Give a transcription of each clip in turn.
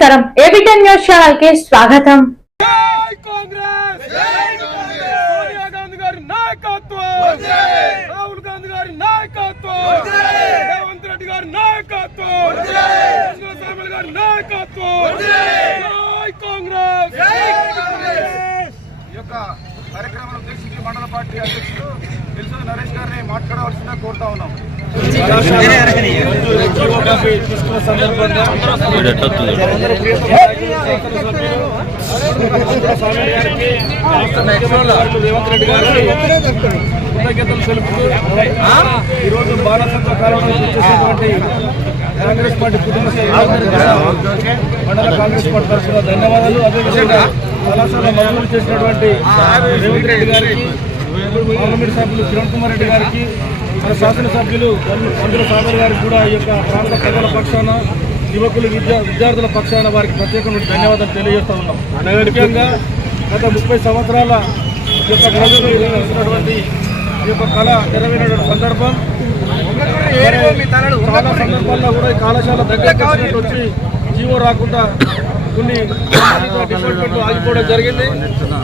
నమస్కారం. ఏబిటన్ న్యూస్ ఛానల్కి స్వాగతం. జై కాంగ్రెస్! సోనియా గాంధీ గారి నాయకత్వం! రాహుల్ గాంధీ గారి నాయకత్వం! రేవంత్ రెడ్డి గారి నాయకత్వం! గారి నాయకత్వం! జై కాంగ్రెస్! ఈ యొక్క కార్యక్రమాన్ని ఉద్దేశించి మండల పార్టీ అధ్యక్షుడు తెలుసు నరేష్ గారిని మాట్లాడవలసిందిగా కోరుతా ఉన్నాం. తీసుకున్న సందర్భంగా రేవంత్ రెడ్డి గారికి కృతజ్ఞతలు తెలుపుతూ ఈరోజు బాలసంఘ చేసినటువంటి కాంగ్రెస్ పార్టీ కుటుంబ మండల కాంగ్రెస్ పార్టీ తరఫున ధన్యవాదాలు అదేవిధంగా కళాశాల మంజూరు చేసినటువంటి రేవంత్ రెడ్డి గారికి పార్లమెంట్ సభ్యులు కిరణ్ కుమార్ రెడ్డి గారికి మన శాసనసభ్యులు మంత్రుల సాగర్ గారికి కూడా ఈ యొక్క ప్రాంత ప్రజల పక్షాన యువకులు విద్యా విద్యార్థుల పక్షాన వారికి ప్రత్యేకమైన ధన్యవాదాలు తెలియజేస్తా ఉన్నాం. ముఖ్యంగా గత ముప్పై సంవత్సరాల యొక్క ప్రజలు నిర్వహిస్తున్నటువంటి ఈ యొక్క కళ నెరవేరినటువంటి సందర్భం. చాలా సందర్భాల్లో కూడా ఈ కళాశాల దగ్గర వచ్చి జీవో రాకుండా కొన్ని డిపార్ట్మెంట్ ఆగిపోవడం జరిగింది.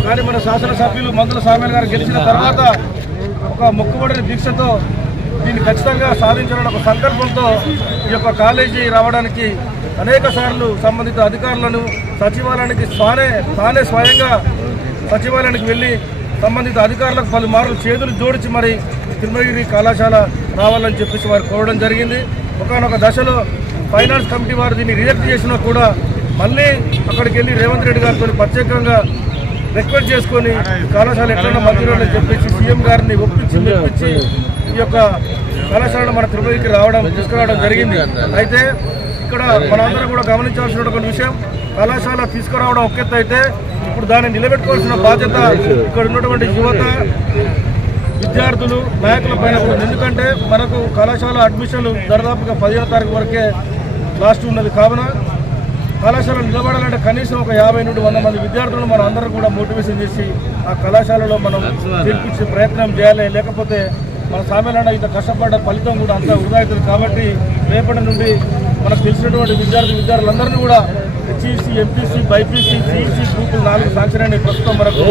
కానీ మన శాసనసభ్యులు మంత్రుల సామ్యాన్ గారు గెలిచిన తర్వాత ఒక మొక్కుబడిన దీక్షతో దీన్ని ఖచ్చితంగా సాధించాలని ఒక సంకల్పంతో ఈ యొక్క కాలేజీ రావడానికి అనేక సార్లు సంబంధిత అధికారులను సచివాలయానికి తానే తానే స్వయంగా సచివాలయానికి వెళ్ళి సంబంధిత అధికారులకు పలుమార్లు చేతులు జోడించి మరి తిరుమలగిరి కళాశాల రావాలని చెప్పేసి వారు కోరడం జరిగింది. ఒకనొక దశలో ఫైనాన్స్ కమిటీ వారు దీన్ని రిజెక్ట్ చేసినా కూడా మళ్ళీ అక్కడికి వెళ్ళి రేవంత్ రెడ్డి గారితో ప్రత్యేకంగా రిక్వెస్ట్ చేసుకొని కళాశాల ఎట్లన్నా మంజూరు చెప్పేసి సీఎం గారిని ఒప్పించి మెప్పించి ఈ యొక్క కళాశాలను మన తిరుపతికి రావడం తీసుకురావడం జరిగింది. అయితే ఇక్కడ మనందరం కూడా గమనించాల్సినటువంటి విషయం కళాశాల తీసుకురావడం ఒక ఎత్తు అయితే ఇప్పుడు దాన్ని నిలబెట్టుకోవాల్సిన బాధ్యత ఇక్కడ ఉన్నటువంటి యువత విద్యార్థులు నాయకుల పైన. ఎందుకంటే మనకు కళాశాల అడ్మిషన్లు దాదాపుగా పదిహేను తారీఖు వరకే లాస్ట్ ఉన్నది. కావున కళాశాల నిలబడాలంటే కనీసం ఒక యాభై నుండి వంద మంది విద్యార్థులను మనం అందరం కూడా మోటివేషన్ చేసి ఆ కళాశాలలో మనం గెలిపించే ప్రయత్నం చేయాలి. లేకపోతే మన సామ్యాలన్న ఇంత కష్టపడ్డ ఫలితం కూడా అంతా వృధాయితుంది అవుతుంది కాబట్టి రేపటి నుండి మనకు తెలిసినటువంటి విద్యార్థి విద్యార్థులందరినీ కూడా హెచ్ఈసి ఎంపీసీ బైపీసీ సిఈసీ గ్రూపులు నాలుగు శాంక్షన్ అయినాయి ప్రస్తుతం మనకు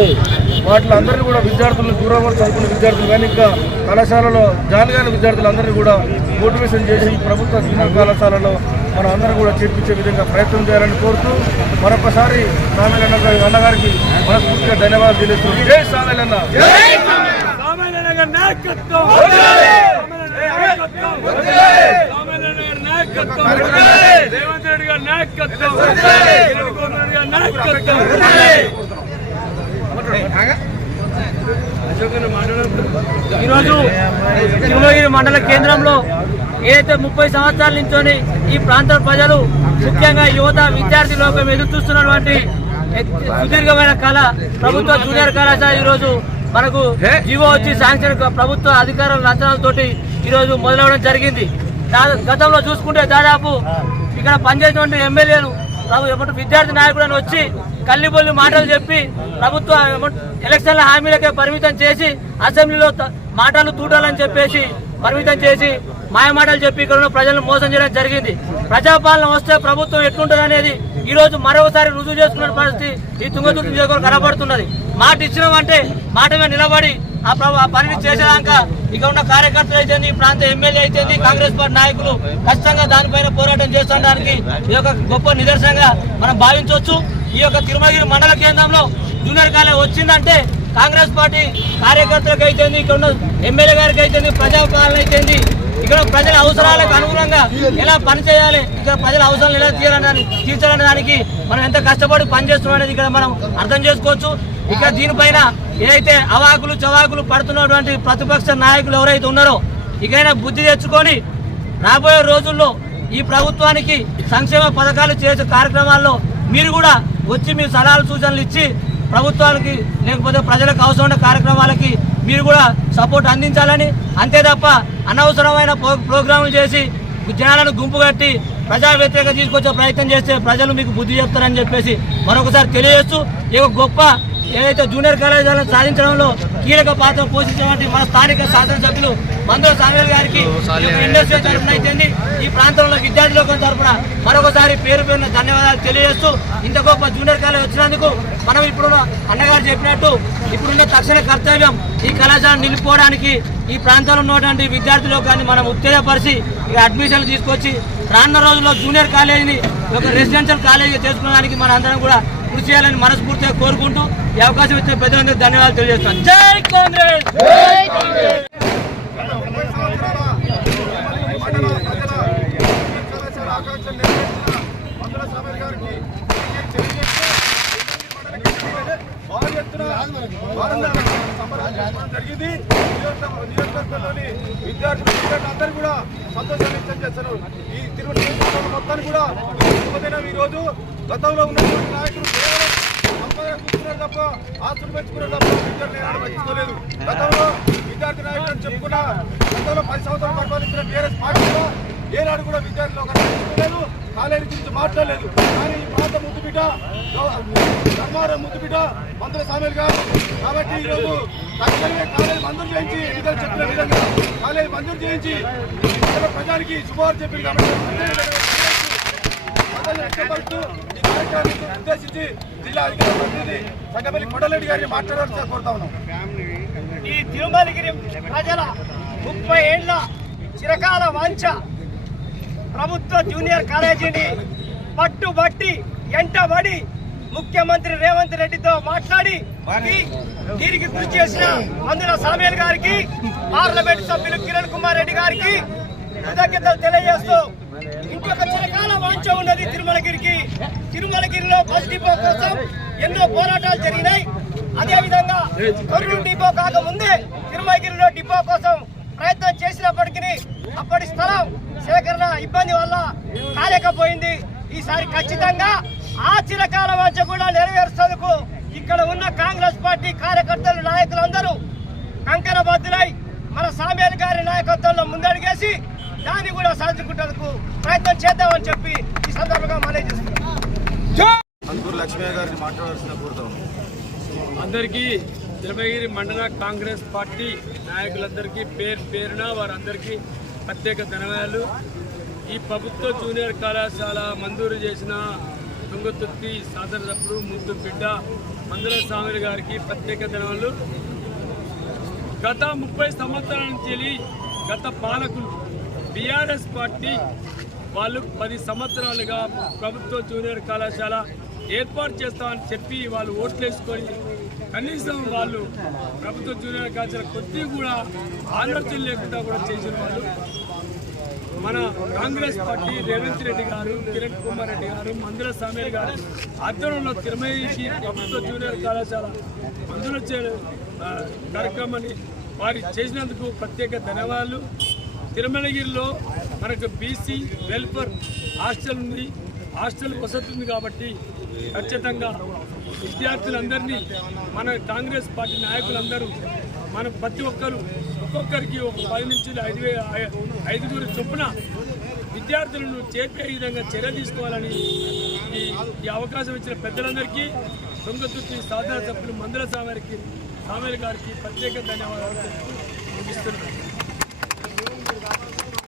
వాటిలో అందరినీ కూడా విద్యార్థులను దూరంగా చదువుకున్న విద్యార్థులు కానీ ఇంకా కళాశాలలో జాయిన్ కాని విద్యార్థులందరినీ కూడా మోటివేషన్ చేసి ప్రభుత్వ సీనియర్ కళాశాలలో మనం అందరం కూడా చేర్పించే విధంగా ప్రయత్నం చేయాలని కోరుతూ మరొకసారి సామెలన్న అన్నగారికి మనస్ఫూర్తిగా ధన్యవాదాలు తెలియజేస్తున్నాం జై సామెలన్న! రామాయణ గారి నాయకత్వం. రేవంత్ రెడ్డి గారి నాయకత్వం. నాయకత్వం ఈరోజు తిరుమలగిరి మండల కేంద్రంలో ఏదైతే ముప్పై సంవత్సరాల నుంచోని ఈ ప్రాంత ప్రజలు ముఖ్యంగా యువత విద్యార్థి లోకం ఎదురు చూస్తున్నటువంటి సుదీర్ఘమైన కళ ప్రభుత్వ జూనియర్ కళాశాల ఈరోజు మనకు జీవో వచ్చి శాంక్షన్ ప్రభుత్వ అధికారుల లంచనాలతోటి ఈరోజు మొదలవడం జరిగింది. గతంలో చూసుకుంటే దాదాపు ఇక్కడ పనిచేసినటువంటి ఎమ్మెల్యేలు ప్రభు ఏమంటారు విద్యార్థి నాయకులను వచ్చి కల్లిబొల్లి మాటలు చెప్పి ప్రభుత్వ ఎలక్షన్ల హామీలకే పరిమితం చేసి అసెంబ్లీలో మాటలు తూటాలని చెప్పేసి పరిమితం చేసి మాయమాటలు చెప్పి ఇక్కడ ఉన్న ప్రజలను మోసం చేయడం జరిగింది. ప్రజాపాలన వస్తే ప్రభుత్వం ఎట్లుంటుంది అనేది ఈ రోజు మరొకసారి రుజువు చేసుకున్న పరిస్థితి ఈ తుంగతుర్తి నియోజకవర్గం కనబడుతున్నది. మాట ఇచ్చినామంటే మాట మీద నిలబడి ఆ ప్రభు ఆ పనిని చేసేదాక ఇక ఉన్న కార్యకర్తలు అయితే ఈ ప్రాంత ఎమ్మెల్యే అయితే కాంగ్రెస్ పార్టీ నాయకులు ఖచ్చితంగా దానిపైన పోరాటం చేస్తుండడానికి ఇది ఒక గొప్ప నిదర్శనంగా మనం భావించవచ్చు. ఈ యొక్క తిరుమలగిరి మండల కేంద్రంలో జూనియర్ కాలేజ్ వచ్చిందంటే కాంగ్రెస్ పార్టీ కార్యకర్తలకు అయితే ఇక్కడ ఉన్న ఎమ్మెల్యే గారికి అయితే ప్రజాపాలన అయితే ఇక్కడ ప్రజల అవసరాలకు అనుగుణంగా ఎలా పనిచేయాలి ఇక్కడ ప్రజల అవసరాలు ఎలా తీరాలని తీర్చాలనే దానికి మనం ఎంత కష్టపడి పనిచేస్తున్నాం అనేది ఇక్కడ మనం అర్థం చేసుకోవచ్చు. ఇక్కడ దీనిపైన ఏదైతే అవాకులు చవాకులు పడుతున్నటువంటి ప్రతిపక్ష నాయకులు ఎవరైతే ఉన్నారో ఇకైనా బుద్ధి తెచ్చుకొని రాబోయే రోజుల్లో ఈ ప్రభుత్వానికి సంక్షేమ పథకాలు చేసే కార్యక్రమాల్లో మీరు కూడా వచ్చి మీ సలహాలు సూచనలు ఇచ్చి ప్రభుత్వానికి లేకపోతే ప్రజలకు అవసరమైన కార్యక్రమాలకి మీరు కూడా సపోర్ట్ అందించాలని అంతే తప్ప అనవసరమైన ప్రోగ్రాములు చేసి జనాలను గుంపు కట్టి ప్రజా వ్యతిరేక తీసుకొచ్చే ప్రయత్నం చేస్తే ప్రజలు మీకు బుద్ధి చెప్తారని చెప్పేసి మరొకసారి తెలియజేస్తూ ఈ యొక్క గొప్ప ఏదైతే జూనియర్ కళాశాలను సాధించడంలో కీలక పాత్ర పోషించినటువంటి మన స్థానిక శాసనసభ్యులు మందుల సామ్యుల్ గారికి ఇండస్ట్రీ తరఫున అయితేంది. ఈ ప్రాంతంలో విద్యార్థి లోకం తరఫున మరొకసారి పేరు పేరున ధన్యవాదాలు తెలియజేస్తూ ఇంత గొప్ప జూనియర్ కాలేజ్ వచ్చినందుకు మనం ఇప్పుడున్న అన్నగారు చెప్పినట్టు ఇప్పుడున్న తక్షణ కర్తవ్యం ఈ కళాశాలను నిలుపుకోవడానికి ఈ ప్రాంతంలో ఉన్నటువంటి విద్యార్థి లోకాన్ని మనం ఉత్తేజపరిచి ఇక అడ్మిషన్లు తీసుకొచ్చి రానున్న రోజుల్లో జూనియర్ కాలేజీని ఒక రెసిడెన్షియల్ కాలేజీ చేసుకోవడానికి మన అందరం కూడా కృషి చేయాలని మనస్ఫూర్తిగా కోరుకుంటూ ఈ అవకాశం ఇచ్చిన ప్రజలందరూ ధన్యవాదాలు తెలియజేస్తాను జై కాంగ్రెస్ ముప్పై సంవత్సరాల మండల ప్రజల కళాశాల ఆకాంక్షలు నెరవేర్చిన మందుల సామర్ గారికి భారీ ఎత్తున వారందరూ సంబరాలు చేసుకోవడం జరిగింది నియోజక- నియోజకవర్గంలోని విద్యార్థులు విద్యార్థులు అందరూ కూడా సంతోషం వ్యక్తం చేస్తారు ఈ తిరుమల మొత్తాన్ని కూడా ఈ శుభదినం ఈ రోజు. గతంలో ఉన్నటువంటి నాయకులు కూర్చున్నారు తప్ప ఆస్తులు పెంచుకున్నారు తప్ప విద్యార్థులు ఏనాడు పట్టించుకోలేదు గతంలో విద్యార్థి నాయకులు అని చెప్పుకున్న గతంలో పది సంవత్సరాలు పరిపాలించిన టీఆర్ఎస్ పార్టీలో ఏనాడు కూడా విద్యార్థులు ఒక పట్టించుకోలేదు కాలేజీ గురించి మాట్లాడలేదు. కానీ ఈ ప్రాంత ముద్దుబిడ్డ ధర్మారం ముద్దుబిడ్డ మంత్రుల సామీల్ గారు కాబట్టి ఈరోజు తక్షణమే కాలేజీ మంజూరు చేయించి ఎన్నికలు చెప్పిన విధంగా కాలేజీ మంజూరు చేయించి ప్రజానికి శుభవార్త చెప్పింది కాబట్టి ప్రజలు ఈ కార్యక్రమాన్ని ఉద్దేశించి జిల్లా అధికార ప్రతినిధి సంగపల్లి కొండలరెడ్డి గారిని మాట్లాడాల్సి కోరుతా ఉన్నాం. ఈ తిరుమలగిరి ప్రజల ముప్పై ఏళ్ళ చిరకాల వాంఛ ప్రభుత్వ జూనియర్ కాలేజీని పట్టుబట్టి ఎంటబడి ముఖ్యమంత్రి రేవంత్ రెడ్డితో మాట్లాడి దీనికి కృషి చేసిన మందుల సామేల్ గారికి పార్లమెంట్ సభ్యులు కిరణ్ కుమార్ రెడ్డి గారికి కృతజ్ఞతలు తెలియజేస్తూ ఇంకొక చిరకాల వాంఛ ఉన్నది తిరుమలగిరికి. తిరుమలగిరిలో బస్ డిపో కోసం ఎన్నో పోరాటాలు జరిగినాయి. అదే విధంగా డిపో కాకముందే తిరుమలగిరిలో డిపో కోసం ప్రయత్నం చేసినప్పటికీ అప్పటి స్థలం సేకరణ ఇబ్బంది వల్ల కాలేకపోయింది. ఈసారి ఖచ్చితంగా ఆ చిరకాల మధ్య కూడా నెరవేర్చేందుకు ఇక్కడ ఉన్న కాంగ్రెస్ పార్టీ కార్యకర్తలు నాయకులందరూ కంకణ బద్దులై మన సామ్యాల్ గారి నాయకత్వంలో ముందడుగేసి దాన్ని కూడా సాధించుకుంటేందుకు ప్రయత్నం చేద్దామని చెప్పి ఈ సందర్భంగా మనవి చేస్తున్నాం. అందుకూరు లక్ష్మయ్య గారిని మాట్లాడాల్సిన కోరుతాం. అందరికీ తిరుమగిరి మండల కాంగ్రెస్ పార్టీ నాయకులందరికీ పేరు పేరున వారందరికీ ప్రత్యేక ధన్యవాదాలు. ఈ ప్రభుత్వ జూనియర్ కళాశాల మంజూరు చేసిన తుంగతుర్తి శాసనసభ్యుడు ముద్దు బిడ్డ మందుల స్వామి గారికి ప్రత్యేక ధన్యవాదాలు. గత ముప్పై సంవత్సరాల నుంచి గత పాలకులు బీఆర్ఎస్ పార్టీ వాళ్ళు పది సంవత్సరాలుగా ప్రభుత్వ జూనియర్ కళాశాల ఏర్పాటు చేస్తామని చెప్పి వాళ్ళు ఓట్లేసుకొని కనీసం వాళ్ళు ప్రభుత్వ జూనియర్ కళాశాల కొద్ది కూడా ఆలోచన లేకుండా కూడా చేసిన వాళ్ళు. మన కాంగ్రెస్ పార్టీ రేవంత్ రెడ్డి గారు కిరణ్ కుమార్ రెడ్డి గారు మందుల సామేల్ గారు ఆధ్వర్యంలో తిరుమలకి ప్రభుత్వ జూనియర్ కళాశాల మందుల కార్యక్రమాన్ని వారి చేసినందుకు ప్రత్యేక ధన్యవాదాలు. తిరుమలగిరిలో మనకు బీసీ వెల్ఫేర్ హాస్టల్ ఉంది. హాస్టల్ వసతి ఉంది కాబట్టి ఖచ్చితంగా విద్యార్థులందరినీ మన కాంగ్రెస్ పార్టీ నాయకులందరూ మన ప్రతి ఒక్కరు ఒక్కొక్కరికి ఒక పది నుంచి ఐదు ఐదుగురు చొప్పున విద్యార్థులను చేర్పే విధంగా చర్య తీసుకోవాలని ఈ అవకాశం ఇచ్చిన పెద్దలందరికీ దొంగతుర్తి సాధారణ సభ్యులు మందుల సామరికి సామేల్ గారికి ప్రత్యేక ధన్యవాదాలు. ముగిస్తున్నాను